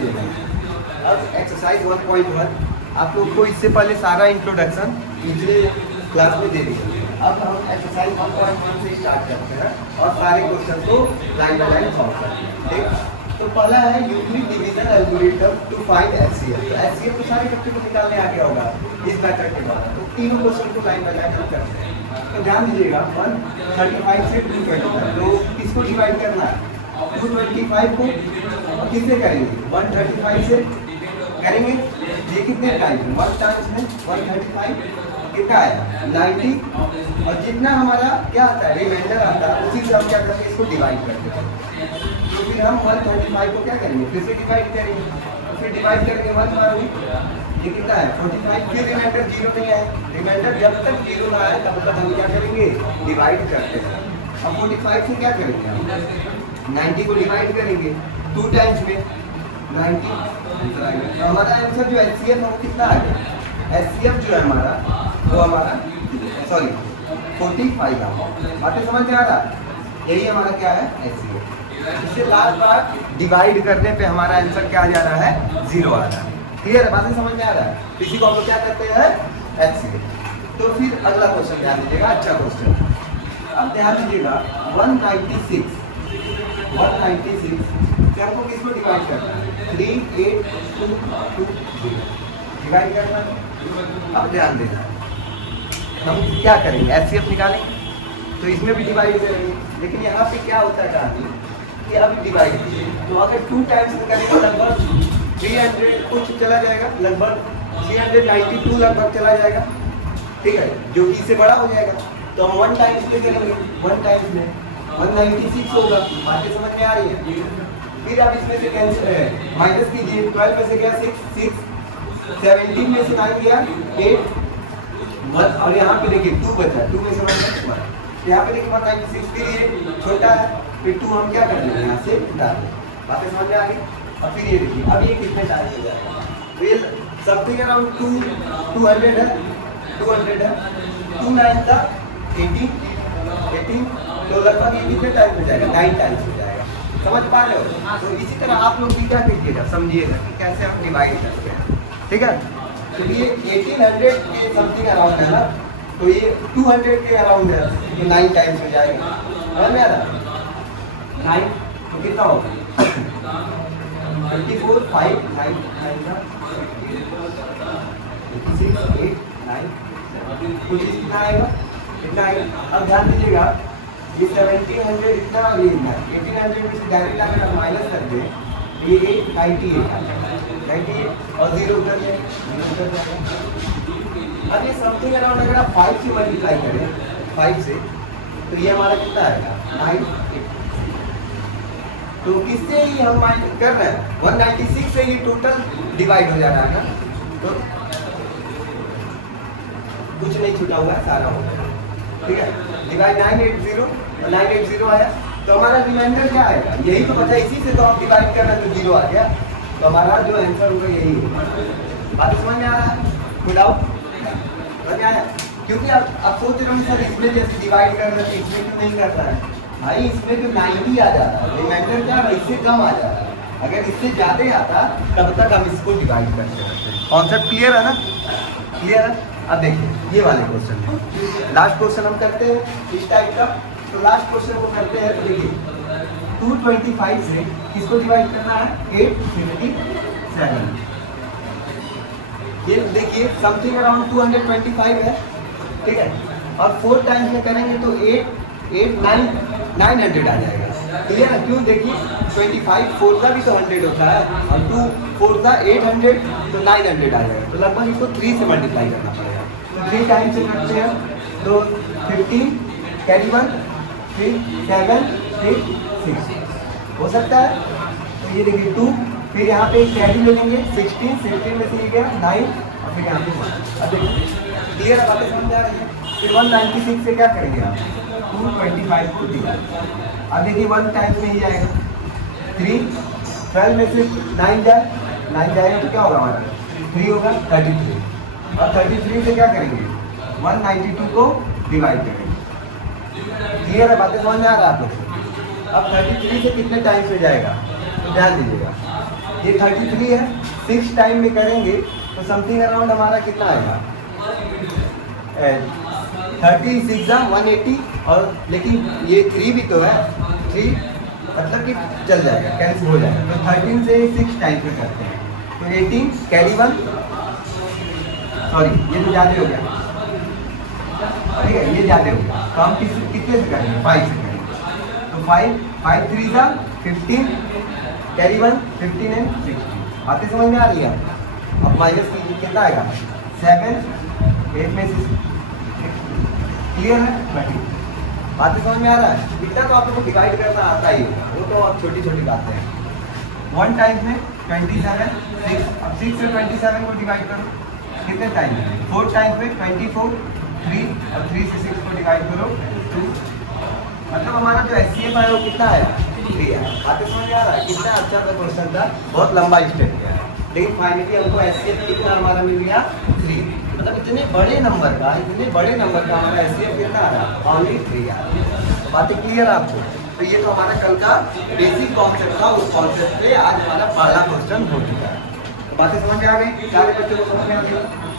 दीजिएगा। अब एक्सरसाइज 1.1 आप लोग को इससे पहले सारा इंट्रोडक्शन पिछले क्लास में दे दिया। अब हम एक्सरसाइज 1.1 से स्टार्ट करते हैं और सारे क्वेश्चन को लाइन बाय लाइन सॉल्व करते हैं। ठीक, तो पहला है Euclid division algorithm to find HCF. तो एचसीएफ तो सारे बच्चों को निकालने आ गया होगा इस मेथड के द्वारा। तो तीनों क्वेश्चन को लाइन बाय लाइन हम करते हैं। तो ध्यान दीजिएगा 135 से 225, तो किसको डिवाइड करना है? 225 को किससे करेंगे? 135 से करेंगे। ये कितने टाइम? 1 टाइम्स में 135 कितना आया? 90। और जितना हमारा क्या आता है रिमाइंडर आता है उसी से हम क्या करेंगे? इसको डिवाइड करते हैं। तो फिर हम 135 को क्या करेंगे? फिर से डिवाइड करेंगे। तो फिर डिवाइड करेंगे 1 मारोगे, ये कितना है? 45। फिर रिमाइंडर 0 नहीं आए, रिमाइंडर जब तक 0 ना आए तब तक हम क्या करेंगे? डिवाइड करते हैं। अब 45 से क्या करेंगे? हम 90 को डिवाइड करेंगे 2 टाइम्स में 90 आंसर आ गया। तो हमारा आंसर जो एचसीएफ है वो कितना आ गया? एचसीएफ जो है हमारा वो हमारा 45 आ गया। बातें समझ में आ रहा? यही हमारा क्या है? एचसीएफ। इससे लास्ट बार डिवाइड करने पे हमारा आंसर क्या आ जा रहा है? 0 आ रहा है। क्लियर है? बातें समझ में आ रहा है? इसी को हम लोग क्या करते हैं? एचसीएफ। तो फिर अगला क्वेश्चन ध्यान दीजिएगा, अच्छा क्वेश्चन। अब ध्यान दीजिएगा 196 हमको किसको डिवाइड करना है? 3, 8, 2, 2, 0 डिवाइड करना है। अब ध्यान देना हम क्या करेंगे? एचसीएफ निकालेंगे तो इसमें भी डिवाइड करेंगे, लेकिन यहाँ पे क्या होता है कहानी कि अब डिवाइड तो अगर 2 टाइम्स में करेंगे लगभग 300 कुछ चला जाएगा, लगभग 392 लगभग चला जाएगा। ठीक है, जो कि इससे बड़ा हो जाएगा। तो हम 1 टाइम्स पे करेंगे, 1 टाइम्स में 196 होगा। बातें समझ में आ रही है? फिर आप इसमें से कैंसिल माइनस कीजिए। 12 में से गया 6, 17 में से 9 गया 8, और यहाँ पे देखिए 2 बचा, 2 में से 1, यहाँ पे देखिए 196 फिर ये छोटा है, फिर 2 हम क्या कर लेंगे? यहाँ से डाल दें। बातें समझ में आ गई? और फिर ये देखिए अब ये कितने टाइम हो जाएगा? फिर समथिंग अराउंड 200 है, 200 है, 2 9 था 18, तो लगभग ये कितने टाइम हो जाएगा? 9 टाइम्स हो जाएगा। समझ पा रहे हो? तो इसी तरह आप लोग भी क्या कीजिएगा, समझिएगा कि कैसे हम डिवाइड करते हैं। ठीक है, तो ये 1800 के समथिंग अराउंड है ना, तो ये 200 के अराउंड है, तो 9 टाइम्स हो जाएगा। समझ में आ रहा? 9 तो कितना होगा? 24, 5, 9, 6, 8, 9 कुछ कितना आएगा? कितना आएगा? अब ध्यान दीजिएगा ये 1700 इतना और ये इतना 1800 में से डायरेक्ट अगर हम माइनस कर दें ये 98 और 0 उधर है, 0 उधर जाएगा। अब ये समथिंग अराउंड अगर आप 5 से मल्टीप्लाई करें 5 से तो ये हमारा कितना आएगा? 9। तो किससे ही हम कर रहे हैं? 196 से ये टोटल डिवाइड हो जा रहा है ना, तो कुछ नहीं छूटा हुआ है, सारा हो गया। ठीक है, डिवाइड 980 और 980 आया, तो हमारा रिमाइंडर क्या आएगा? यही तो बचा, इसी से तो हम डिवाइड कर रहे हैं, तो 0 आ गया। तो हमारा जो आंसर होगा यही होगा। बात समझ में आ रहा है? खुदाओ समझ में आया? क्योंकि आप सोच रहे हो सर इसमें जैसे डिवाइड कर रहे हैं इसमें क्यों नहीं कर रहा है? भाई इसमें तो 90 आ जाता है, रिमाइंडर क्या है? इससे कम आ जाता है। अगर इससे ज़्यादा आता तब तक हम इसको डिवाइड करते हैं। कॉन्सेप्ट क्लियर है ना? क्लियर है? अब देखिए ये वाले क्वेश्चन है, लास्ट क्वेश्चन हम करते हैं इस टाइप का। तो लास्ट क्वेश्चन को करते हैं। तो देखिए 225 से किसको डिवाइड करना है? 857। ये देखिए समथिंग अराउंड 225 है। ठीक है, और 4 टाइम्स में करेंगे तो 900 आ जाएगा। क्लियर है? क्यों? देखिए 25 4 का भी तो 100 होता है और 2 4 का 800 तो 900 आ जाएगा। तो लगभग इसको 3 से मल्टीप्लाई करना पड़ेगा। 3 टाइम्स से करते हैं तो 15 कैरी 1 फिर 7 फिर 6 हो सकता है। तो ये देखिए 2 फिर यहाँ पे कैरी ले लेंगे 16 में से ये गया 9 और फिर यहाँ पे 1। अब देखिए क्लियर बातें समझ आ रही है? फिर 196 से क्या करेंगे आप? 225 को डिवाइड। अब देखिए 1 टाइम में ही जाएगा 3, 12 में से 9 जाएगा तो क्या होगा हमारा? 3 होगा 33, और 33 से क्या करेंगे? 192 को डिवाइड करेंगे। क्लियर है? बातें समझ में आ रहा है आप लोग? अब 33 से कितने टाइम्स में जाएगा? तो ध्यान दीजिएगा ये 33 है, 6 टाइम में करेंगे तो समथिंग अराउंड हमारा कितना आएगा 36 180, और लेकिन ये 3 भी तो है, 3 मतलब कि चल जाएगा, कैंसिल हो जाएगा। तो 13 से 6 टाइम पे करते हैं तो 18 कैरी 1, सॉरी ये तो ज़्यादा हो गया, ठीक है ये ज़्यादा हो गया। तो हम कितने से करेंगे 5 से करेंगे। तो 5 3 15 कैरी 1 15 एंड 16। बातें समझ में आ रही है? अब माइनस कीजिए कितना आएगा 7 8 में से, क्लियर है? बातें समझ में आ रहा है? इतना तो आप लोग को डिवाइड करना आता ही है, वो तो अब छोटी छोटी बातें हैं। 1 टाइम में 27 6, अब 6 से 27 को डिवाइड करो कितने टाइम में, 4 टाइम में 24 3, और 3 से 6 को डिवाइड करो 2, मतलब हमारा जो HCF है वो कितना है 3 है। बातें समझ में आ रहा है? कितना अच्छा सा क्वेश्चन था, बहुत लंबा स्टेप गया, लेकिन फाइनली हमको HCF कितना हमारा मिल गया 3। मतलब इतने बड़े नंबर का हमारा HCF कितना आ रहा, ओनली 3 आ रहा। तो बातें क्लियर आपको? तो ये तो हमारा कल का बेसिक कॉन्सेप्ट था, उस कॉन्सेप्ट पे आज हमारा पहला क्वेश्चन हो चुका है। तो बातें समझ में आ गई? सारे बच्चों को समझ में आ गई?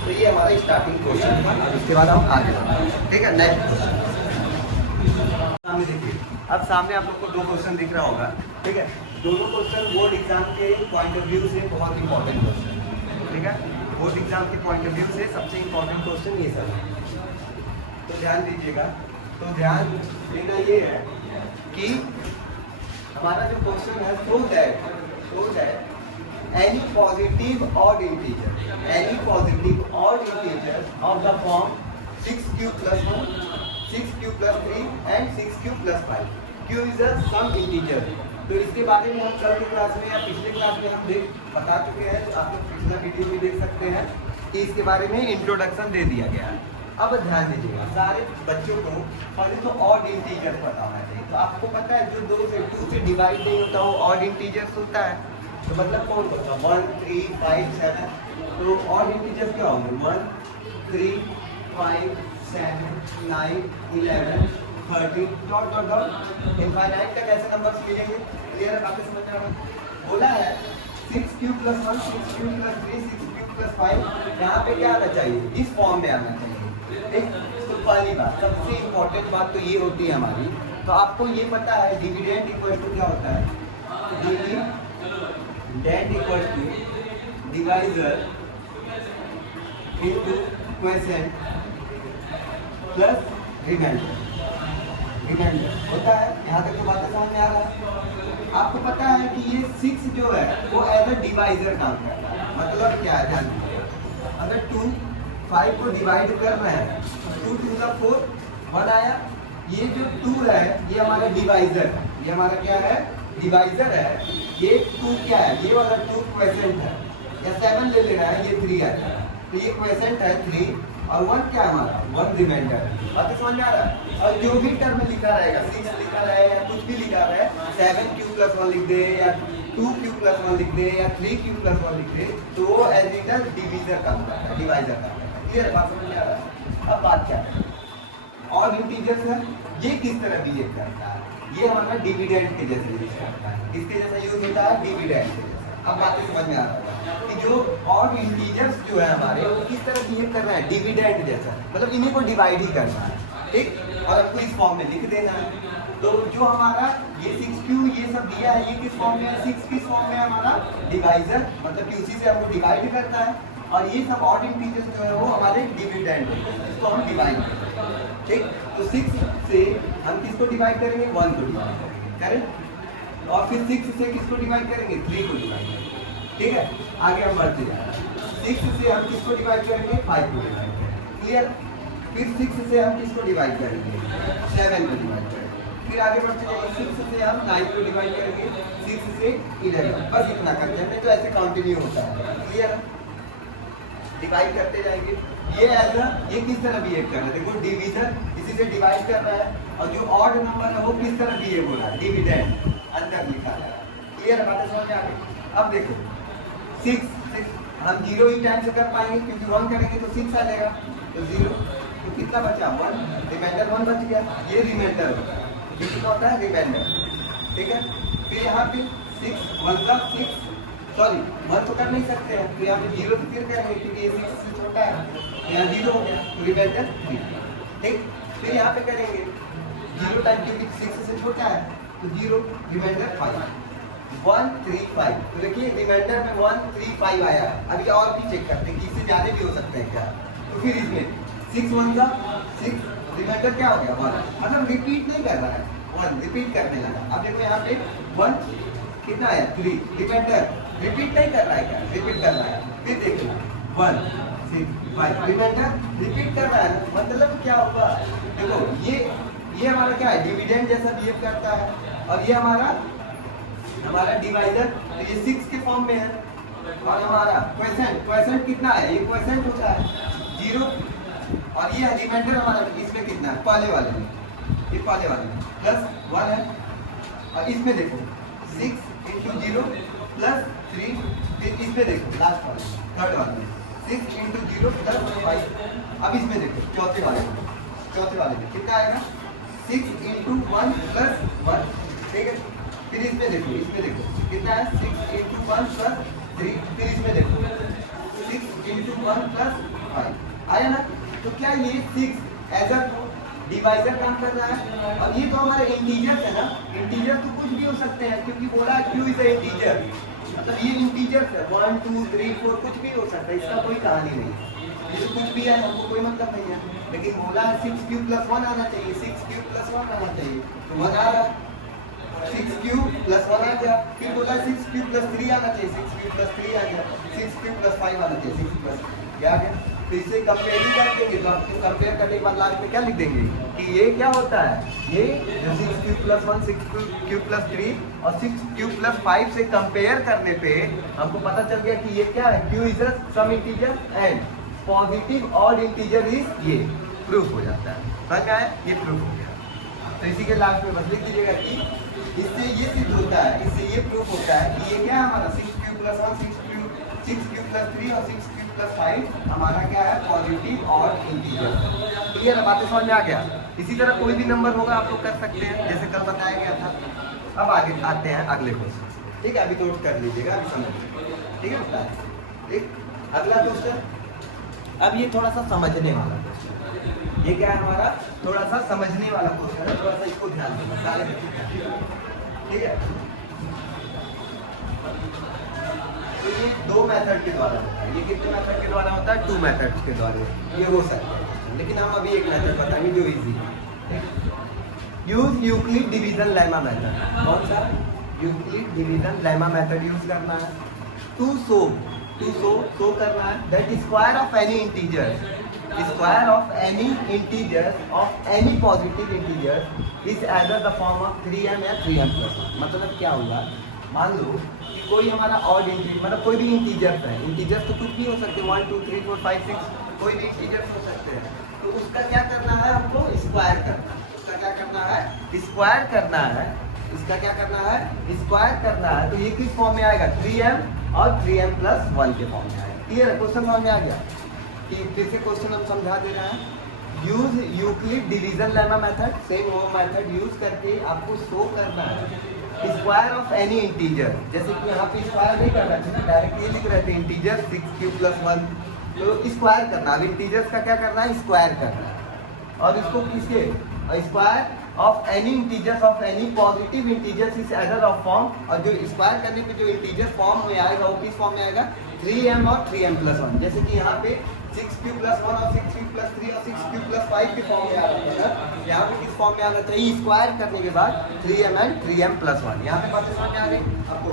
तो ये हमारा स्टार्टिंग क्वेश्चन था, उसके बाद हम आगे बढ़ते हैं, ठीक है? नेक्स्ट क्वेश्चन सामने देखिए, अब सामने आप लोग को 2 क्वेश्चन दिख रहा होगा, ठीक है? दोनों क्वेश्चन बोर्ड एग्जाम के पॉइंट ऑफ व्यू से बहुत इंपॉर्टेंट क्वेश्चन, ठीक है? बोर्ड एग्जाम के पॉइंट ऑफ व्यू से सबसे इंपॉर्टेंट क्वेश्चन ये सब है, तो ध्यान दीजिएगा। तो ध्यान देना ये है कि हमारा जो क्वेश्चन है show that any positive odd integer of the form 6q plus 1, 6q plus 3 and 6q plus 5, q is a sum integer। तो इसके बारे में हम कल की क्लास में या पिछले क्लास में हम बता चुके हैं, तो आप लोग पिछला वीडियो भी देख सकते हैं कि इसके बारे में इंट्रोडक्शन दे दिया गया है। अब ध्यान दीजिएगा, सारे बच्चों को पहले तो ऑड इंटीजर पता होना चाहिए। तो आपको पता है जो 2 से डिवाइड नहीं होता वो ऑड इंटीजर्स होता है, तो मतलब कौन होता है 1 3 5 7। तो ऑड इंटीजर्स क्या होंगे 1 3 5 7 9 11 13 डॉट डॉट डॉट इनफाइनाइट तक ऐसे नंबर्स मिलेंगे। क्लियर है? बातें समझ में आ रही? बोला है 6q plus 1 6q plus 3 6q plus 5, यहाँ पे क्या आना चाहिए, इस फॉर्म में आना चाहिए, ठीक? तो पहली बात, सबसे इम्पोर्टेंट बात तो ये होती है हमारी, तो आपको ये पता है डिविडेंड इक्वल टू क्या होता है, dividend equal to divisor into quotient plus remainder होता है। यहाँ तक तो बातें समझ में आ रहा है? आपको पता है कि ये 6 जो है वो एज अ डिवाइजर काम करता है। मतलब क्या है, ध्यान दीजिए, अगर 2 5 को डिवाइड कर रहे हैं 2 2 का 4 1 आया, ये जो 2 है ये हमारा डिवाइजर है, ये हमारा क्या है डिवाइजर है। ये 2 क्या है, ये वाला 2 क्वोशिएंट है, या 7 ले रहा है, ये 3 आता है, तो ये क्वोशिएंट है 3 और 1 क्या है हमारा 1 रिमाइंडर। बात समझ में आ रहा है? और जो भी टर्म लिखा रहेगा 6 लिखा रहे या कुछ भी लिखा रहे 7q plus 1 लिख दे या 2q plus 1 लिख दे या 3q plus 1 लिख दे, तो वो एज इट इज डिवीजर काम करता है, डिवाइजर काम करता है। क्लियर? बात समझ में आ रहा है? अब बात क्या है, और इंटीजर्स है ये किस तरह बिहेव करता है, ये हमारा डिविडेंड के जैसे यूज करता है। किसके जैसा यूज होता है, डिविडेंड के जैसा। अब बातें समझ में आ रहा है कि जो और इंटीजर्स जो है हमारे वो किस तरह बिहेव कर रहा है, डिविडेंड जैसा, मतलब इन्हीं को डिवाइड ही करना है, ठीक? और आपको इस फॉर्म में लिख देना है। तो जो हमारा ये 6q ये सब दिया है, ये किस फॉर्म में है, 6 किस फॉर्म में है हमारा डिवाइजर, मतलब कि उसी से हमको डिवाइड करता है। और ये सब ऑड इंटीजर्स जो है वो हमारे डिविडेंड, इसको हम डिवाइड करते हैं, ठीक? तो 6 से हम किसको डिवाइड करेंगे, 1 को डिवाइड करेंगे, करेक्ट? और फिर 6 से किसको डिवाइड करेंगे, 3 को डिवाइड करेंगे, ठीक है? आगे हम बढ़ते जाएंगे। 6 से हम किसको डिवाइड करेंगे, 5 को डिवाइड करेंगे, क्लियर? फिर 6 से हम किसको डिवाइड करेंगे, 7 को डिवाइड करेंगे। फिर आगे बढ़ते जाएंगे, 6 से हम 9 को डिवाइड करेंगे, 6 से 11, बस इतना करते हैं, तो ऐसे कंटिन्यू होता है, क्लियर? डिवाइड करते जाएंगे। ये किस तरह बिहेव कर रहा है, देखो डिवीजर इसी से डिवाइड कर रहा है, और जो ऑड नंबर है वो किस तरह बिहेव हो रहा है, डिविडेंड अंदर लिखा है। क्लियर? बातें समझ में आ गई? अब देखो 6 हम 0 ही टाइम से कर पाएंगे, क्योंकि 1 करेंगे तो 6 आ जाएगा, तो 0, तो कितना बचा 1, रिमाइंडर 1 बच गया, ये रिमाइंडर होता है, ये कितना होता है रिमाइंडर, ठीक है? फिर यहाँ पे 6 1 का 6 सॉरी 1 तो कर नहीं सकते हैं, तो यहाँ पे 0 तो फिर करेंगे क्योंकि ये 6 से छोटा है, यहाँ 0 हो गया, तो रिमाइंडर 3। ठीक, फिर यहाँ पे करेंगे 0 टाइम क्योंकि 6 से छोटा है, तो 0 रिमाइंडर 5 1 3 5। तो देखिए रिमाइंडर में 1 3 5 आया है। अभी और भी चेक करते हैं कि इससे ज़्यादा भी हो सकते हैं क्या। तो फिर इसमें 6 1 का 6, रिमाइंडर क्या हो गया 1, मतलब रिपीट नहीं कर रहा है, 1 रिपीट करने लगा। अब देखो यहाँ पे 1 कितना आया 3, रिमाइंडर रिपीट नहीं कर रहा है क्या, रिपीट कर रहा है। फिर देखिए 1 6 5, रिमाइंडर रिपीट कर रहा है, मतलब क्या होगा, देखो ये हमारा क्या है, डिविडेंड जैसा बिहेव करता है, और ये हमारा डिवाइडर, तो ये 6 के फॉर्म में है। और हमारा क्वोशेंट कितना है, ये क्वोशेंट होता है 0, और ये रिमाइंडर हमारा इसमें कितना है, पहले वाले में, ये पहले वाले में प्लस 1 है। और इसमें देखो 6 × 0 प्लस 3, फिर इसमें देखो लास्ट वाले थर्ड वाले में 6 × 0 प्लस 5। अब इसमें देखो चौथे वाले में कितना आएगा 6 × 1 प्लस 1। ठीक है, फिर इसमें देखो कितना है 6 × 1 प्लस 3, फिर इसमें देखो 6 × 1 प्लस 5 आया ना। तो क्या ये 6 एज अ डिवाइजर काम कर रहा है, और ये तो हमारे इंटीजर्स है ना, इंटीजर तो कुछ भी हो सकते हैं क्योंकि बोला क्यू इज अ इंटीजर, मतलब ये इंटीजर्स है 1 2 3 4 कुछ भी हो सकता है, इसका कोई कहानी नहीं, ये तो कुछ भी है, हमको कोई मतलब नहीं है। लेकिन बोला 6 क्यू प्लस 1 आना चाहिए, 6 क्यू प्लस 1 आना चाहिए, तो 1 आ रहा है, 6 क्यू प्लस 1 आ गया। फिर बोला 6 क्यू प्लस 3 आना चाहिए, 6 क्यू प्लस 3 आ गया, 6 क्यू प्लस 5 आना चाहिए, 6 प्लस क्या आ गया। तो इससे कंपेयरिंग कर देंगे, तो आप कंपेयर करने के बाद लास्ट में क्या लिख देंगे कि ये क्या होता है, ये 6 क्यू प्लस 1 6 क्यू प्लस 3 और 6 क्यू प्लस 5 से कंपेयर करने पे हमको पता चल गया कि ये क्या है, Q is a some integer and positive odd integer is ये, प्रूफ हो जाता है। समझ में आया, ये प्रूफ हो गया। तो इसी के लास्ट में बस लिख दीजिएगा कि इससे ये सिद्ध होता है, इससे ये प्रूफ होता है कि ये क्या है हमारा 6 क्यू प्लस 1 6 क्यू प्लस 3 और 6 क्यू प्लस 5 हमारा क्या है, पॉजिटिव और इंटीजर। क्लियर है, बातें समझ में आ गया। इसी तरह कोई भी नंबर होगा आप लोग कर सकते हैं जैसे कल बताया गया था। अब आगे आते हैं अगले क्वेश्चन। ठीक है, अभी नोट कर लीजिएगा, अभी समझ, ठीक है बता। ठीक, अगला क्वेश्चन, अब ये थोड़ा सा समझने वाला क्वेश्चन, ये क्या है हमारा, थोड़ा सा समझने वाला क्वेश्चन है, थोड़ा सा इसको ध्यान देना सारे बच्चे। ठीक है, तो ये 2 मेथड के द्वारा होता है, ये कितने मेथड के द्वारा होता है, 2 मेथड्स के द्वारा ये हो सकता है, लेकिन हम अभी एक मेथड बताएंगे जो इजी है। Use Euclid division lemma method. कौन सा, Euclid division lemma method use करना है टू शो करना है that square of any integer, square of any integer of any positive integer is adder the form of 3m या 3m plus 1। मतलब क्या होगा, मान लो कि कोई हमारा ऑड इंटीजर, मतलब कोई भी इंटीजर्स है, इंटीजर्स तो कुछ भी हो सकते हैं 1 2 3 4 5 6 कोई भी इंटीजर्स हो सकते हैं, तो उसका क्या करना है हमको, स्क्वायर करना है। उसका क्या करना है, स्क्वायर करना है, इसका क्या करना है, स्क्वायर करना है। तो ये किस फॉर्म में आएगा, 3m और 3m प्लस 1 के फॉर्म में आएगा। क्लियर है, क्वेश्चन समझ में आ गया कि फिर से क्वेश्चन हम समझा दे रहे हैं। Use Euclid division lemma method, same वो मेथड यूज करके आपको शो करना है स्क्वायर ऑफ एनी इंटीजर। जैसे कि यहाँ पे स्क्वायर नहीं करना चाहिए, डायरेक्टली लिख रहे थे इंटीजर 6 क्यू प्लस 1, तो स्क्वायर करना, अब इंटीजर्स का क्या करना है, स्क्वायर करना है। और इसको किसके, square of any integers of any positive integers is adder of form, और जो स्क्वायर करने पे जो इंटीजर फॉर्म में आएगा वो किस फॉर्म में आएगा, 3m और 3m प्लस 1। जैसे कि यहाँ पे 6 क्यू प्लस 1 और 6 क्यू प्लस 3 और 6 क्यू प्लस 5 के फॉर्म में आ रहा है, यहाँ पे किस फॉर्म में आना चाहिए, स्क्वायर करने के बाद 3m एंड 3m प्लस 1। यहाँ पे बातें समझ में आ गई आपको,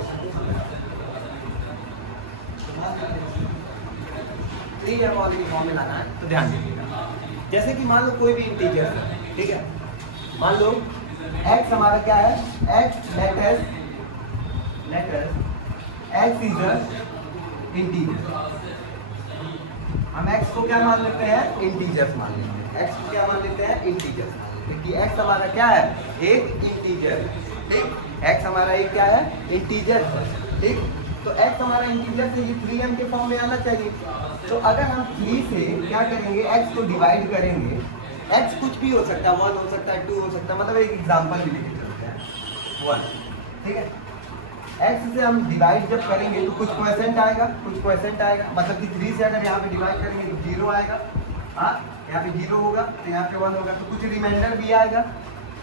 3m और फॉर्म में लाना है, तो ध्यान दीजिएगा। जैसे कि मान लो कोई भी इंटीजर, ठीक है, मान लो x हमारा क्या है, x letter x is a integer. हम x को क्या मान लेते हैं, इंटीजर्स मान लेते हैं, x को क्या मान लेते हैं, इंटीजर्स मान लेते हैं, कि x हमारा क्या है, एक इंटीजर। ठीक, x हमारा एक क्या है, इंटीजर। ठीक, तो x हमारा इंटीजर से ये 3m के फॉर्म में आना चाहिए। तो अगर हम 3 से क्या करेंगे, x को डिवाइड करेंगे, x कुछ भी हो सकता है, 1 हो सकता है, 2 हो सकता है, मतलब एक एग्जांपल भी लेके चलते हैं 1। ठीक है, x से हम डिवाइड जब करेंगे तो कुछ क्वेश्चन आएगा, कुछ क्वेश्चन आएगा, मतलब कि 3 से अगर यहाँ पे डिवाइड करेंगे तो 0 आएगा, हाँ यहाँ पे 0 होगा तो यहाँ पे 1 होगा, तो कुछ रिमाइंडर भी आएगा,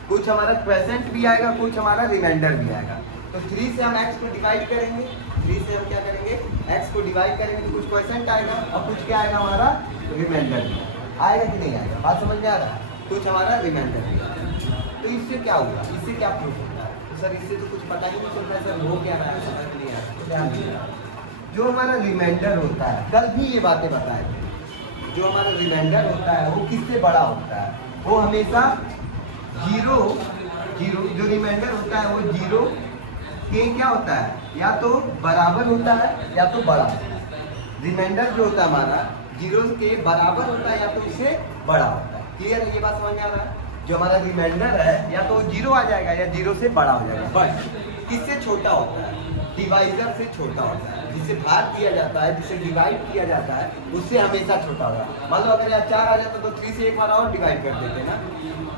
कुछ हमारा क्वेश्चन भी आएगा, कुछ हमारा रिमाइंडर भी आएगा। तो 3 से हम x को डिवाइड करेंगे, 3 से हम क्या करेंगे, x को डिवाइड करेंगे तो कुछ क्वेश्चन आएगा और कुछ क्या आएगा, हमारा रिमाइंडर भी आएगा कि नहीं आएगा, बात समझ में आ रहा है, कुछ हमारा रिमाइंडर भी आएगा। तो इससे क्या होगा, इससे क्या प्रूफ होता है, तो सर इससे तो कुछ पता ही नहीं चलता है सर, हो क्या रहा है समझ नहीं आ रहा, ध्यान दीजिएगा। जो हमारा रिमाइंडर होता है, कल भी ये बातें बताए थे, जो हमारा रिमाइंडर होता है वो किससे बड़ा होता है, वो हमेशा जीरो जो रिमाइंडर होता है वो 0 के क्या होता है, या तो बराबर होता है या तो बड़ा। रिमाइंडर जो होता है हमारा 0 के बराबर होता है या तो उससे बड़ा होता है। क्लियर है, ये बात समझ में आ रहा है। जो हमारा रिमाइंडर है या तो 0 आ जाएगा या 0 से बड़ा हो जाएगा, बट किससे छोटा होता है, डिवाइजर से छोटा होता है। जिससे भाग किया जाता है, जिससे डिवाइड किया जाता है, उससे हमेशा छोटा होगा। मान लो अगर यहाँ 4 आ जाता तो 3 से एक बार और डिवाइड कर देते ना,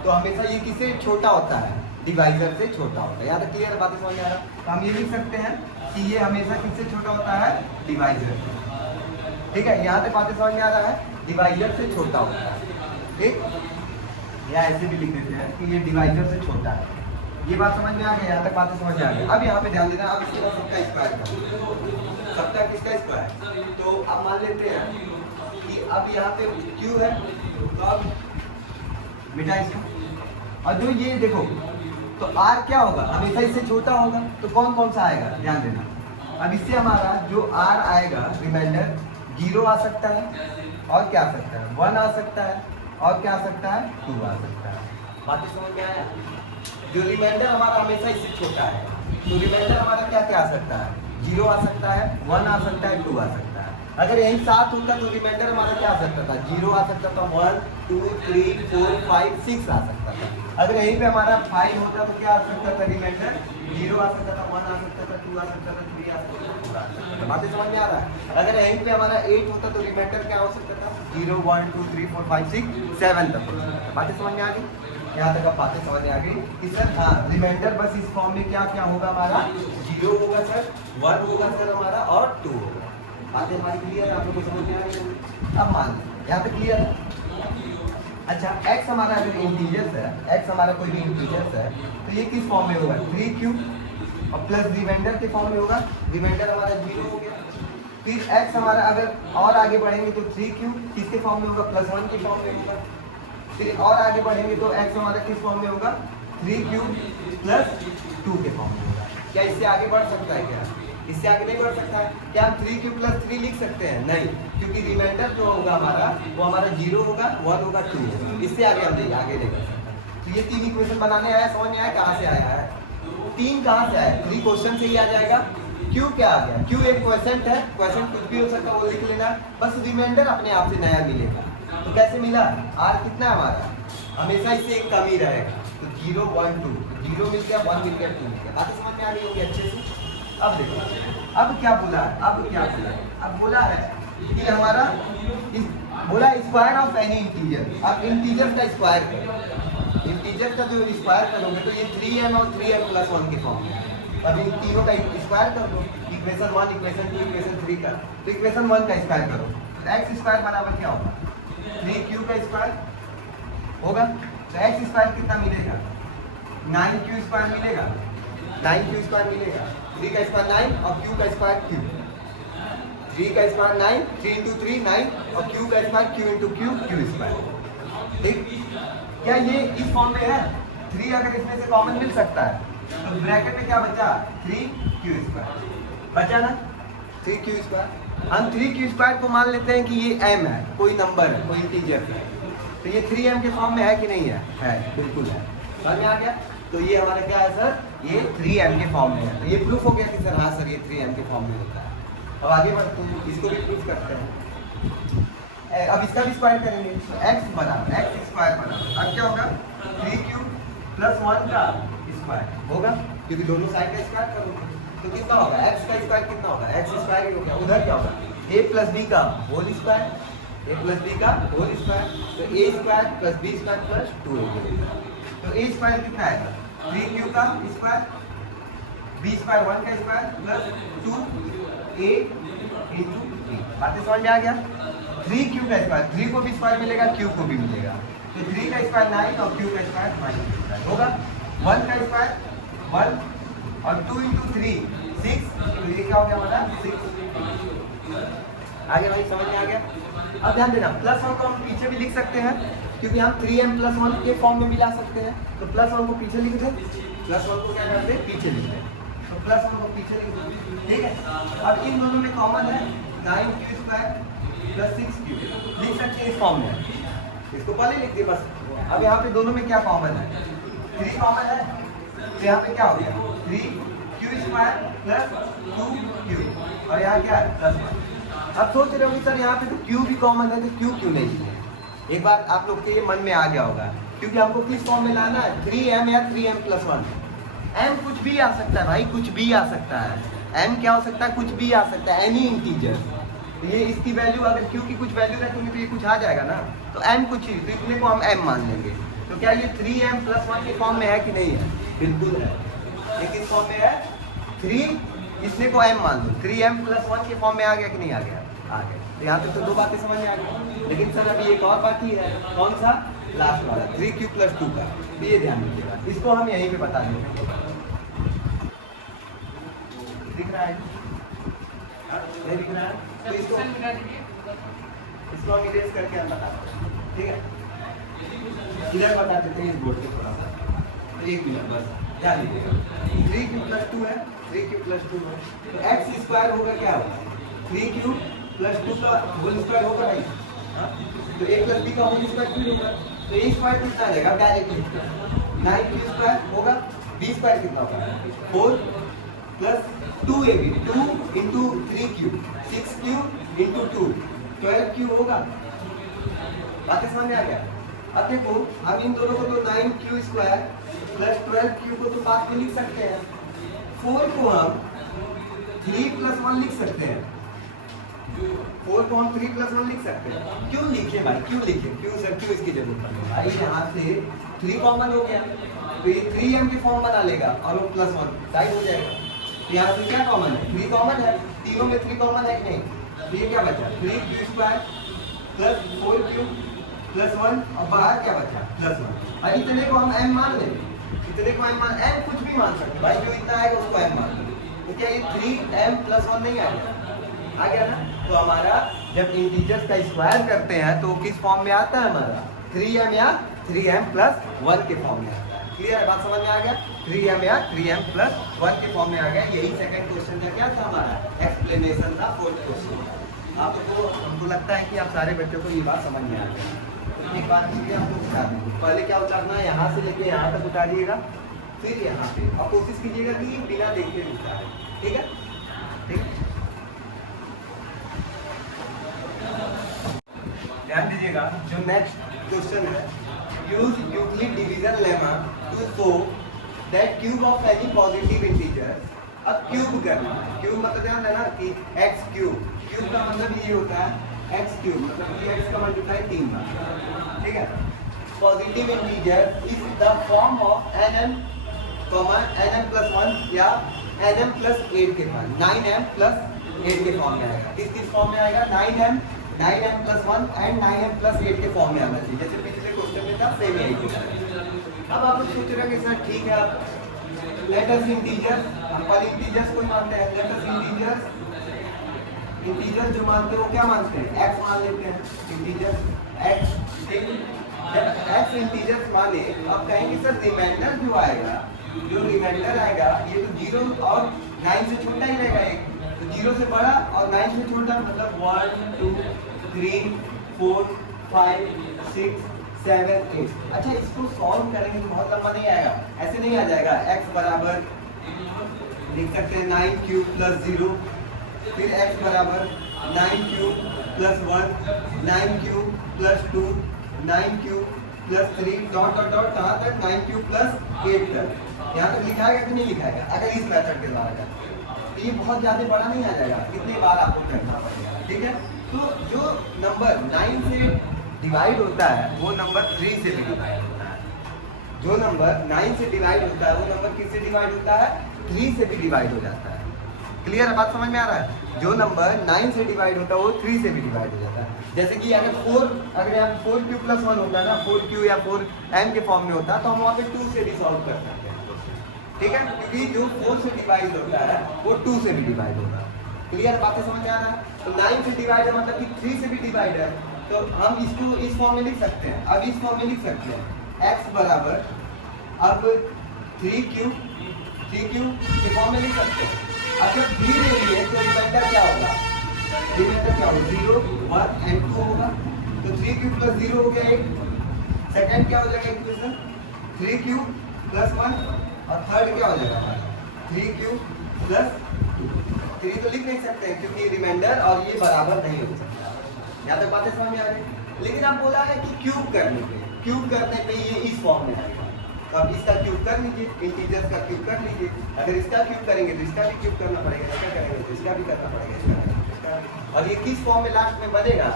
तो हमेशा ये किससे छोटा होता है, डिवाइजर से छोटा होता है। यहाँ तक क्लियर बातें समझ आ रहा है। तो हम ये लिख सकते हैं कि ये हमेशा किससे छोटा होता है, डिवाइजर से। ठीक है, यहाँ तक बातें समझ में आ रहा है, डिवाइजर से छोटा होता है। ठीक, या ऐसे भी लिख देते हैं कि ये डिवाइजर से छोटा है। ये बात समझ में आ गई, यहाँ तक बातें समझ में आ गई। अब यहाँ पे ध्यान देना, अब इसके बाद सबका स्क्वायर का, सबका किसका स्क्वायर। तो अब मान लेते हैं कि अब यहाँ पे क्यू है, तो अब मिटा इसको, और जो ये देखो तो आर क्या होगा, हमेशा इससे छोटा होगा, तो कौन कौन सा आएगा, ध्यान देना। अब इससे हमारा जो आर आएगा रिमाइंडर 0 आ सकता है, और क्या आ सकता है, 1 आ सकता है, और क्या आ सकता है, 2 आ सकता है। बातें समझ में आया। जो रिमाइंडर हमारा हमेशा इससे छोटा है, तो रिमाइंडर हमारा क्या क्या आ सकता है, 0 आ सकता है, 1 आ सकता है, 2 आ सकता है। अगर यही 7 होता तो रिमाइंडर हमारा क्या आ सकता था, 0 आ सकता था, 1 2 3 4 5 6 आ सकता था। अगर यहीं पे हमारा 5 होता तो क्या आ सकता था, रिमाइंडर 0 आ सकता था, 1 आ सकता था, 2 आ सकता था, 3 आ सकता था, 4 आ सकता था। बातें समझ में आ रहा है। अगर यहीं पे हमारा 8 होता तो रिमाइंडर क्या हो सकता था, 0 1 2 3 4 5 6 7 तक हो सकता था। बातें समझ में आ गई, यहाँ तक अब बातें समझ में आ गई कि सर हाँ रिमाइंडर बस इस फॉर्म में क्या क्या होगा, हमारा 0 होगा सर, 1 होगा सर हमारा, और 2 होगा। बातें हमारी क्लियर है, आप लोग को समझ में आ गई। अब मान यहाँ पे क्लियर है। अच्छा, x हमारा अगर इंटीजर्स है, x हमारा कोई भी इंटीजर्स है, तो ये किस फॉर्म में होगा, 3q और प्लस रिमाइंडर के फॉर्म में होगा। रिमाइंडर हमारा 0 हो गया। फिर x हमारा अगर और आगे बढ़ेंगे तो 3q किसके फॉर्म में होगा, +1 के फॉर्म में होगा। फिर और आगे बढ़ेंगे तो x हमारा किस फॉर्म में होगा, 3q + 2 के फॉर्म में होगा। क्या इससे आगे बढ़ सकता है, क्या इससे आगे नहीं बढ़ सकता है? क्या हम 3q + 3 लिख सकते हैं, नहीं, क्योंकि रिमाइंडर जो होगा हमारा वो हमारा 0 होगा, 1 होगा, 2 होगा। इससे आगे हम नहीं आगे नहीं बढ़ सकते। तो ये 3 इक्वेशन बनाने आया, समझ में आया कहाँ से आया है, 3 कहाँ से आया, 3 क्वेश्चन से ही आ जाएगा। क्यू क्या आ गया, क्यू एक क्वेश्चन है, क्वेश्चन कुछ भी हो सकता है, वो लिख लेना, बस रिमाइंडर अपने आप से नया मिलेगा। तो कैसे मिला, आर कितना हमारा हमेशा इससे एक कम ही रहेगा, तो 0 1 2, 0 मिल गया, 1 मिल गया, 2 मिल गया। बात समझ में आ गई होगी अच्छे से। अब देखो, अब क्या बोला है, अब बोला है कि हमारा बोला स्क्वायर ऑफ एनी इंटीजर। अब इंटीजर का स्क्वायर करो, इंटीजर का जो स्क्वायर करोगे तो ये 3m और 3m + 1 के फॉर्म में। अब इन तीनों का स्क्वायर कर दो, इक्वेशन 1 इक्वेशन 2 इक्वेशन 3 का। तो इक्वेशन 1 का स्क्वायर करो, तो x स्क्वायर बराबर क्या होगा, 3q का स्क्वायर होगा। तो x स्क्वायर कितना मिलेगा, 9q स्क्वायर मिलेगा, 9q स्क्वायर मिलेगा। 3 का स्क्वायर 9 और q का स्क्वायर q, 3 का स्क्वायर 9, 3 × 3 9, और q का square q × q, q square. ठीक, क्या ये इस फॉर्म में है, 3 अगर इसमें से कॉमन मिल सकता है तो ब्रैकेट में क्या बचा, 3q स्क्वायर बचा ना, 3q स्क्वायर। हम 3q स्क्वायर को मान लेते हैं कि ये m है, कोई नंबर है, कोई इंटीजर है, तो ये 3m के फॉर्म में है कि नहीं है, बिल्कुल है। समझ में आ गया। तो ये हमारा क्या है सर, ये 3m के फॉर्म में है। तो ये प्रूफ हो गया कि सर हाँ सर ये 3m के फॉर्म में होता है। अब आगे बढ़ते हैं, इसको भी प्रूफ करते हैं। अब इसका भी स्क्वायर करेंगे, तो x बराबर x स्क्वायर बराबर, अब क्या होगा, 3q + 1 का स्क्वायर होगा, क्योंकि दोनों साइड का स्क्वायर करोगे तो कितना होगा, x का स्क्वायर कितना होगा, x स्क्वायर ही हो गया। उधर क्या होगा, a + b का होल स्क्वायर, a + b का होल स्क्वायर, तो a square + b square + 2ab। तो a स्क्वायर कितना आएगा, 3q का स्क्वायर बी स्क्वायर 1 का square plus 2a into B. बातें समझ में आ गया। 3 क्यू का स्क्वायर, 3 को भी स्क्वायर मिलेगा, क्यू को भी मिलेगा, तो 3 का स्क्वायर 9 और क्यू का स्क्वायर -9 होगा। 1 का स्क्वायर 1 और 2 इंटू 3 6, तो ये क्या हो गया हमारा 6। आगे भाई समझ में आ गया। अब ध्यान देना, प्लस 1 को हम पीछे भी लिख सकते हैं, क्योंकि हम 3m + 1 के फॉर्म में मिला सकते हैं। तो प्लस 1 को पीछे लिख दें, प्लस 1 को क्या करते हैं पीछे लिख दें, तो प्लस 1 को पीछे लिख दें, ठीक है। अब इन दोनों में कॉमन है 9q² + 6q, लिख सकते हैं इस फॉर्म में, इसको पहले लिख दिए बस। अब यहाँ पे दोनों में क्या कॉमन है, 3 कॉमन है, तो यहाँ पे क्या हो गया 3q² + 2q, और यहाँ क्या है +1। अब सोच रहे होंगे सर यहाँ पे तो q भी कॉमन है, तो q क्यों नहीं है। एक बार आप लोग के ये मन में आ गया होगा, क्योंकि हमको किस फॉर्म में लाना है, 3m या 3m + 1। m कुछ भी आ सकता है भाई, कुछ भी आ सकता है। m क्या हो सकता है, कुछ भी आ सकता है, एनी इंटीजर। तो ये इसकी वैल्यू, अगर q की कुछ वैल्यू रखेंगे तो ये कुछ आ जाएगा ना, तो m कुछ ही, तो इतने को हम m मान लेंगे। तो क्या ये 3m + 1 के फॉर्म में है कि नहीं है, बिल्कुल है। ये किस फॉर्म में है, 3, इसने को m मान लो, 3m + 1 के फॉर्म में आ गया कि नहीं आ गया, आ गया। तो यहाँ पे तो 2 बातें समझ में आ गई, लेकिन सर अभी एक और बाकी है, कौन सा, लास्ट वाला 3q + 2 का, तो ये ध्यान दीजिएगा, इसको हम यहीं पे बता देंगे। दिख रहा है, नहीं दिख रहा है, तो इसको हम इरेज करके हम बता देते हैं, ठीक है। इधर बता देते हैं इस बोर्ड पे थोड़ा सा, 1 मिनट बस ध्यान दीजिएगा। 3q + 2 है, 3q + 2 है, तो x² होगा क्या होगा, 3q + 2 का होल स्क्वायर होगा नहीं, तो a + b का होल स्क्वायर फिर होगा, तो a स्क्वायर कितना रहेगा, डायरेक्टली 9q² होगा, b² कितना होगा 4 + 2ab, 2 × 3q, 6q × 2, 12q होगा। बातें समझ में आ गया। अब देखो, हम इन दोनों को तो 9q² + 12q को तो बात में लिख सकते हैं, 4 को हम 3 + 1 लिख सकते हैं, 4 को हम 3 + 1 लिख सकते हैं। क्यों लिखे भाई, क्यों लिखे, क्यों सर, क्यों इसकी जरूरत पड़ी भाई, यहाँ से 3 कॉमन हो गया, तो ये 3m के फॉर्म बना लेगा और वो +1 साइड हो जाएगा। तो यहाँ से क्या कॉमन है, 3 कॉमन है, तीनों में 3 कॉमन है कि नहीं, तो ये क्या बचा 3q² + 4q + 1, और बाहर क्या बचा +1, और इतने को हम m मान लें, इतने को m मान, m कुछ भी मान सकते भाई, जो इतना आएगा उसको m मान लें। तो क्या ये 3m + 1 नहीं आएगा, आ गया ना। तो हमारा जब इंटीजर्स का स्क्वायर करते हैं तो किस फॉर्म में आता है हमारा, 3m या 3m + 1 के फॉर्म में आता है। क्लियर है, बात समझ में आ गया, 3m या 3m + 1 के फॉर्म में आ गया। यही सेकंड क्वेश्चन का क्या था हमारा, एक्सप्लेनेशन था, 4th क्वेश्चन। आपको, हमको लगता है कि आप सारे बच्चों को ये बात समझ में आ गई। एक बात कीजिए, आपको बता दें, पहले क्या उतारना है, यहाँ से लेके यहाँ तक उतारिएगा, फिर यहाँ पे, और कोशिश कीजिएगा कि बिना देखे उतारें, ठीक है, ठीक है। ध्यान दीजिएगा, जो नेक्स्ट क्वेश्चन है, use Euclid division lemma to show that cube of any positive integer. अब क्यूब करना है, क्यूब मतलब ध्यान देना कि x क्यूब, क्यूब का मतलब ये होता है x क्यूब, मतलब कि x का मल्टीप्लाई 3 बार, ठीक है। Positive integer is the form of nm, nm + 1 या nm + 8 के फॉर्म, 9m + 8 के फॉर्म में आएगा। किस फॉर्म में आएगा, 9m + 1 एंड 9m + 8 के फॉर्म में आना चाहिए, जैसे पिछले क्वेश्चन में था, सेम यही क्वेश्चन। अब आप सोच रहे हैं कि सर ठीक है, अब लेट अस इंटीजर, हम पहले इंटीजर्स को ही मानते हैं, लेट अस इंटीजर्स, इंटीजर जो मानते हैं वो क्या मानते हैं, x मान लेते हैं, इंटीजर x, जब x इंटीजर्स माने, अब कहेंगे सर रिमाइंडर जो आएगा, जो रिमाइंडर आएगा ये तो 0 और 9 से छोटा ही रहेगा, एक तो 0 से बड़ा और 9 से छोटा, मतलब 1 2 3 4 5 6 7 8। अच्छा, इसको सॉल्व करेंगे तो बहुत लंबा नहीं आएगा, ऐसे नहीं आ जाएगा। x बराबर लिख सकते हैं 9q + 0, फिर x बराबर 9q + 1, 9q + 2, 9q + 3, dot dot dot कहाँ तक, 9q + 8 तक। यहाँ तक लिखाएगा कि नहीं लिखाएगा, अगर इस मेथड के द्वारा जाए तो ये बहुत ज़्यादा बड़ा नहीं आ जाएगा, कितने बार आपको करना पड़ेगा, ठीक है। तो जो नंबर 9 से डिवाइड होता है वो नंबर 3 से भी डिवाइड होता है, जो नंबर 9 से डिवाइड होता है वो नंबर किससे डिवाइड होता है, 3 से भी डिवाइड हो जाता है। क्लियर है, बात समझ में आ रहा है? जो नंबर 9 से डिवाइड होता है वो 3 से भी डिवाइड हो जाता है। जैसे कि अगर यहाँ 4q + 1 होता है ना, 4q या 4m के फॉर्म में होता है, तो हम वहाँ पे 2 से भी सॉल्व कर सकते हैं, ठीक है, क्योंकि जो 4 से डिवाइड होता है वो 2 से भी डिवाइड होगा। क्लियर, बातें समझ में आ रहा है? तो 9 से डिवाइड है मतलब कि 3 से भी डिवाइड है, तो हम इसको इस फॉर्म में लिख सकते हैं। अब इस फॉर्म में लिख सकते हैं x बराबर अब 3q के फॉर्म में लिख सकते हैं। अब जब 3 ले लिए तो रिमाइंडर क्या होगा? 0, 1 and 2 होगा। तो 3q + 0 हो गया 1। सेकंड क्या हो जाएगा इक्वेशन? 3q + 1 और थर्ड क्या हो जाएगा? 3q + 2। 3 तो लिख नहीं सकते हैं क्योंकि रिमाइंडर और ये बराबर नहीं हो सकता। यहाँ तक बातें समझ में आ रही? लेकिन आप बोला है कि क्यूब करने पे ये इस फॉर्म में आएगा। तो आप इसका क्यूब कर लीजिए, इंटीजर्स का क्यूब कर लीजिए। अगर इसका क्यूब करेंगे तो इसका भी क्यूब करना पड़ेगा, इसका करेंगे तो इसका भी करना पड़ेगा, इसका। और ये किस फॉर्म में लास्ट में बनेगा?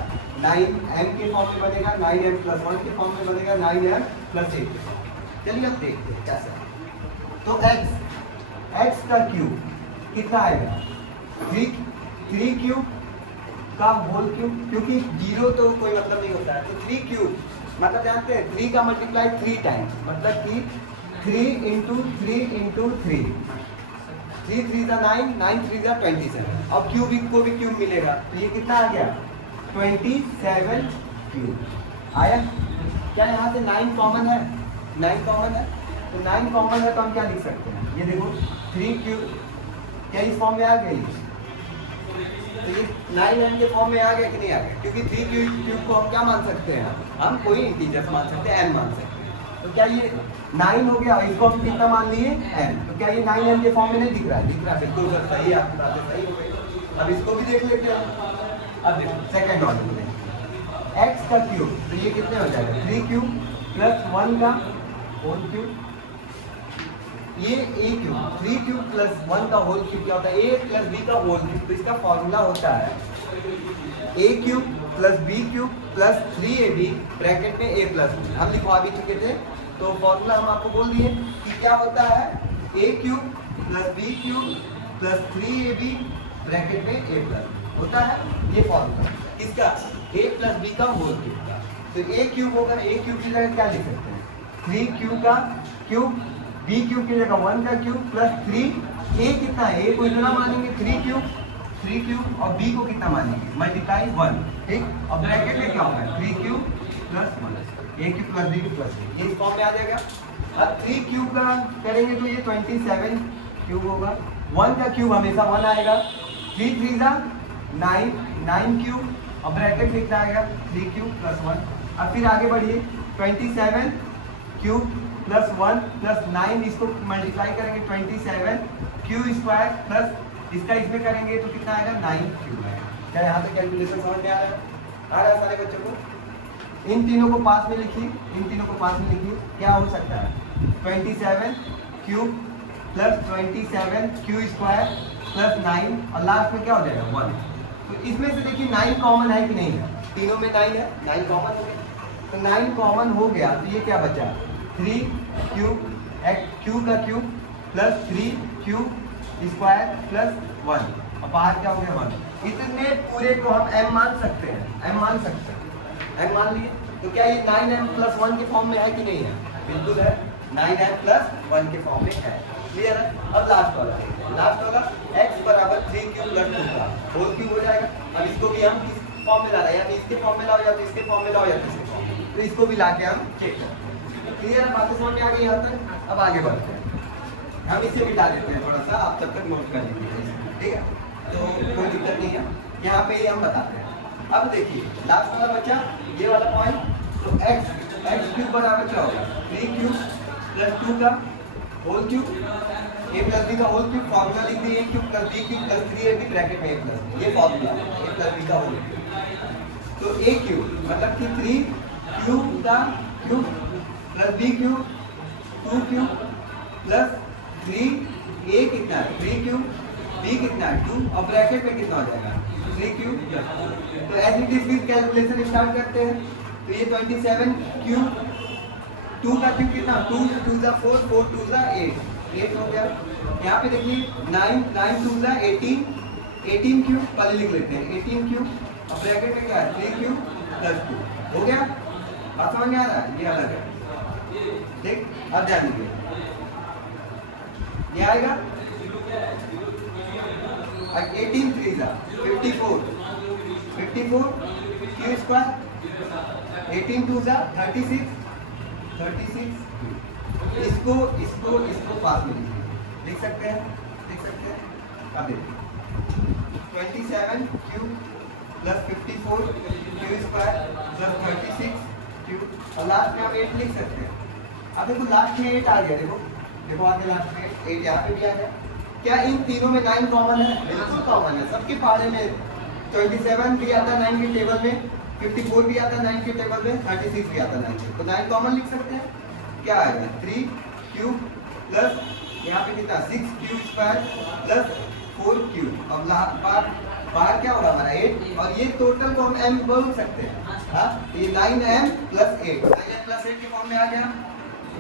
9m के फॉर्म में बनेगा, 9m + 1 के फॉर्म में बनेगा, 9m + 1 के फॉर्म में। चलिए अब देखते हैं कैसा। तो x का क्यूब कितना आएगा? 3 का होल क्यूब, क्योंकि 0 तो कोई मतलब नहीं होता है, तो 3 क्यूब मतलब जानते हैं 3 का मल्टीप्लाई 3 टाइम्स, मतलब कि 3 × 3 × 3, 3 3 × 9, 9 3 × 27। अब क्यूब को भी क्यूब मिलेगा, तो ये कितना आ गया? 27 क्यूब आया। क्या यहाँ से 9 कॉमन है? 9 कॉमन है, तो 9 कॉमन है तो हम क्या लिख सकते हैं? ये देखो 3 क्यूब क्या इस फॉर्म में आ गई? तो ये 9m के फॉर्म में आ गया कि नहीं आ गया? क्योंकि 3 क्यूब को हम क्या मान सकते हैं? हम कोई इंटीजर मान सकते हैं, n मान सकते हैं। तो क्या ये 9 हो गया? इसको हम कितना मान लिए? n। तो क्या ये 9m के फॉर्म में नहीं दिख रहा है? दिख रहा है, बिल्कुल सर, सही है, आपकी बातें सही हो गई। अब इसको भी देख लेते हैं। अब देखो सेकंड ऑर्डर में x का क्यूब, तो ये कितने हो जाएगा? 3q + 1 का होल क्यूब। ये a क्यूब, 3q + 1 का होल क्यूब क्या होता है? a + b का होल क्यूब। तो इसका फॉर्मूला होता है a³ + b³ + 3ab ब्रैकेट में a + b। हम लिखवा भी चुके थे, तो फॉर्मूला हम आपको बोल दिए कि क्या होता है? a³ + b³ + 3ab ब्रैकेट में a + b होता है। ये फॉर्मूला किसका? a + b का होल क्यूब का। तो a³ होगा, a³ की जगह क्या लिख सकते हैं? 3q का क्यूब, b³ की जगह 1 का क्यूब + 3। a कितना है? a को इतना मानेंगे 3q और b को कितना मानेंगे? मल्टीप्लाई 1, ठीक। और ब्रैकेट में क्या होगा? 3q + 1, a³ + b³ + c। ये इस फॉर्म में आ जाएगा। अब 3q का करेंगे तो ये 27 क्यूब होगा। 1 का क्यूब हमेशा 1 आएगा। 3 3 9, 9 क्यूब और ब्रैकेट में कितना आएगा? 3q + 1। अब फिर आगे बढ़िए, 27 क्यूब + 1 + 9, इसको मल्टीप्लाई करेंगे 27q² प्लस इसका इसमें करेंगे तो कितना आएगा? 9q आएगा। क्या यहाँ तक कैलकुलेशन समझ में आ रहा है? आ रहा है सारे बच्चों को? इन तीनों को पास में लिखिए, क्या हो सकता है? 27q + 27q² + 9 और लास्ट में क्या हो जाएगा? 1। तो इसमें से देखिए 9 कॉमन है कि नहीं है? तीनों में 9 है, 9 कॉमन हो गया। तो 9 कॉमन हो गया तो ये क्या बचा? 3q का क्यूब + 3q² + 1 और बाहर क्या हो गया? 1। इतने पूरे को हम m मान सकते हैं, m मान लिए। तो क्या ये 9m + 1 के फॉर्म में है कि नहीं है? बिल्कुल है, 9m + 1 के फॉर्म में है। क्लियर है? अब लास्ट वाला x बराबर 3q + 2 का होल क्यूब हो जाएगा। अब इसको भी हम किस फॉर्म में ला रहे हैं? या इसके फॉर्म में लाओ या तो इसके फॉर्म में लाओ या इसके फॉर्म में, तो इसको भी ला के हम चेक करें। क्लियर है? बातें समझ में आ गई यहाँ तक? अब आगे बढ़ते हैं। हम इसे मिटा देते हैं थोड़ा सा, आप तब तक नोट कर लीजिए, ठीक है? तो कोई दिक्कत नहीं है, यहाँ पे ही हम बताते हैं। अब देखिए लास्ट वाला बचा ये वाला पॉइंट। तो x³ बराबर क्या होगा? 3q + 2 का होल क्यूब, a + b का होल क्यूब। फॉर्मूला लिख दिए, a³ + b³ + 3ab ब्रैकेट में a + b। ये फॉर्मूला a + b का होल क्यूब। तो a³ मतलब कि 3q का क्यूब + b³ 2q + 3a कितना है? 3q, b कितना है? 2 और ब्रैकेट में कितना हो जाएगा? 3q + 2। तो एज इट इज फिर कैलकुलेशन स्टार्ट करते हैं। तो ये 27q, 2 का क्यूब कितना? 2 2 4, 4 2 8, 8 हो गया। यहाँ पे देखिए 9 9 2 जा 18, 18 क्यूब पहले लिख लेते हैं 18 क्यूब और ब्रैकेट में क्या है 3 क्यूब प्लस 2 हो गया। बात समझ में आ रहा है? ये अलग है ठीक। अब ध्यान दीजिए ये आएगा 18 3 जा 54, 54 क्यू स्क्वायर 18 2 जा 36, 36 इसको इसको इसको पास में लिख सकते हैं, लिख सकते हैं। अब देखिए 27 cube plus 54 Q square plus 36 cube और लास्ट में हम 8 लिख सकते हैं। अब देखो लास्ट में 8 आ गया, देखो देखो आगे लास्ट में 8 यहाँ पे भी आ गया। क्या इन तीनों में 9 कॉमन है? बिल्कुल कॉमन है, सबके पहाड़े में 27 भी आता है 9 के टेबल में, 54 भी आता है 9 के टेबल में, 36 भी आता है 9 के, तो 9 कॉमन लिख सकते हैं। क्या आएगा 3 क्यूब प्लस यहाँ पे कितना 6 क्यूब स्क्वायर प्लस 4 क्यूब। अब बाहर क्या होगा हमारा 8 और ये टोटल को हम m बोल सकते हैं। हाँ ये 9m प्लस 8, 9m प्लस 8 के फॉर्म में आ गया,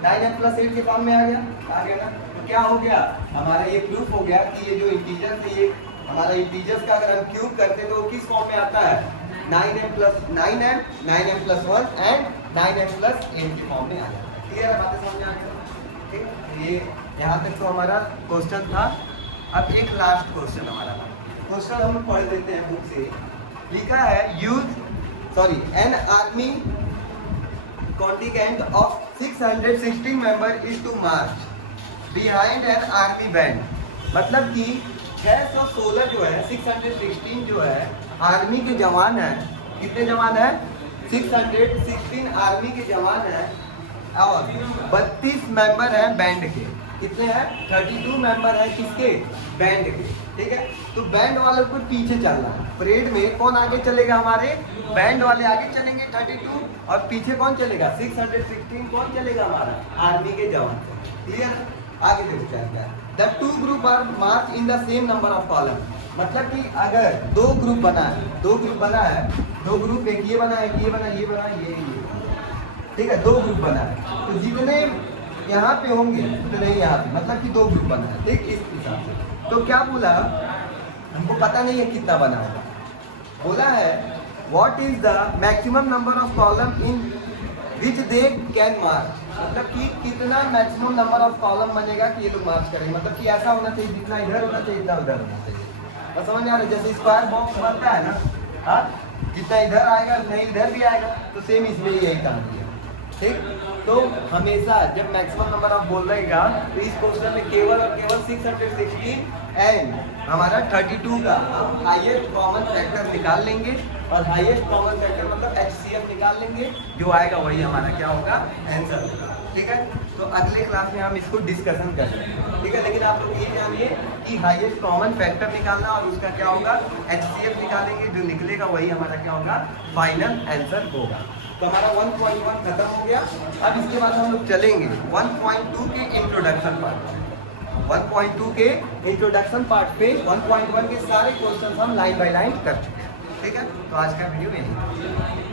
9m प्लस 8 के फॉर्म में आ गया ना। तो क्या हो गया हमारा ये प्रूफ हो गया कि ये जो इंटीजर थे ये हमारा इंटीजर्स का अगर हम क्यूब करते तो किस फॉर्म में आता है 9m plus 9m, 9m plus 1 and 9m plus 8 के फॉर्म में आ जाता है। क्लियर है? बातें समझ आ गई? ठीक, ये यहाँ तक तो हमारा क्वेश्चन था। अब एक लास्ट क्वेश्चन हमारा क्वेश्चन हम पढ़ लेते हैं बुक से। लिखा है an army contingent of 616 member is to march behind an army band. मतलब कि 616 जो है 616 जो है आर्मी के जवान है। कितने जवान है? 616 आर्मी के जवान है और 32 मेंबर हैं बैंड के। कितने हैं? 32 मेंबर हैं किसके? बैंड के। ठीक है, तो बैंड वालों को पीछे चलना है। परेड में कौन आगे चलेगा? हमारे बैंड वाले आगे चलेंगे 32 और पीछे कौन चलेगा? 616 कौन चलेगा? हमारा आर्मी के जवान। क्लियर? आगे देखो क्या है। The two group are march in the same number of column. मतलब कि अगर दो ग्रुप बना है, दो ग्रुप एक ये बना है, ये बना, ये बना, ये ठीक है, दो ग्रुप बना है। तो जितने यहाँ पे होंगे उतने ही यहाँ पे, मतलब कि दो ग्रुप बना है। ठीक, इस हिसाब से। तो क्या बोला, हमको पता नहीं है कितना बना होगा। बोला है what is the maximum number of column in which they can march. मतलब कि कितना मैक्सिमम नंबर ऑफ कॉलम बनेगा कि ये लोग मार्च करेंगे। मतलब कि ऐसा होना चाहिए जितना इधर होना चाहिए इतना उधर होना चाहिए। तो समझ में आ रहा है? जैसे स्क्वायर बॉक्स बनता है ना, हाँ, जितना इधर आएगा उतना इधर भी आएगा। तो सेम इसमें यही काम किया। ठीक, तो हमेशा जब मैक्सिमम नंबर ऑफ बोल रहेगा तो इस क्वेश्चन में केवल और केवल 616 एंड हमारा 32 का हाईएस्ट कॉमन फैक्टर निकाल लेंगे और हाईएस्ट कॉमन फैक्टर मतलब HCF निकाल लेंगे। जो आएगा वही हमारा क्या होगा? आंसर होगा। ठीक है, तो अगले क्लास में हम इसको डिस्कशन करेंगे। ठीक है, लेकिन आप लोग ये जानिए कि हाईएस्ट कॉमन फैक्टर निकालना और उसका क्या होगा? HCF निकालेंगे। जो निकलेगा वही हमारा क्या होगा? फाइनल आंसर होगा। तो हमारा 1.1 खत्म हो गया। अब इसके बाद हम लोग चलेंगे 1.2 के इंट्रोडक्शन पार्ट। 1.2 के इंट्रोडक्शन पार्ट पे 1.1 के सारे क्वेश्चन हम लाइन बाय लाइन कर चुके हैं। ठीक है, तो आज का वीडियो यही है।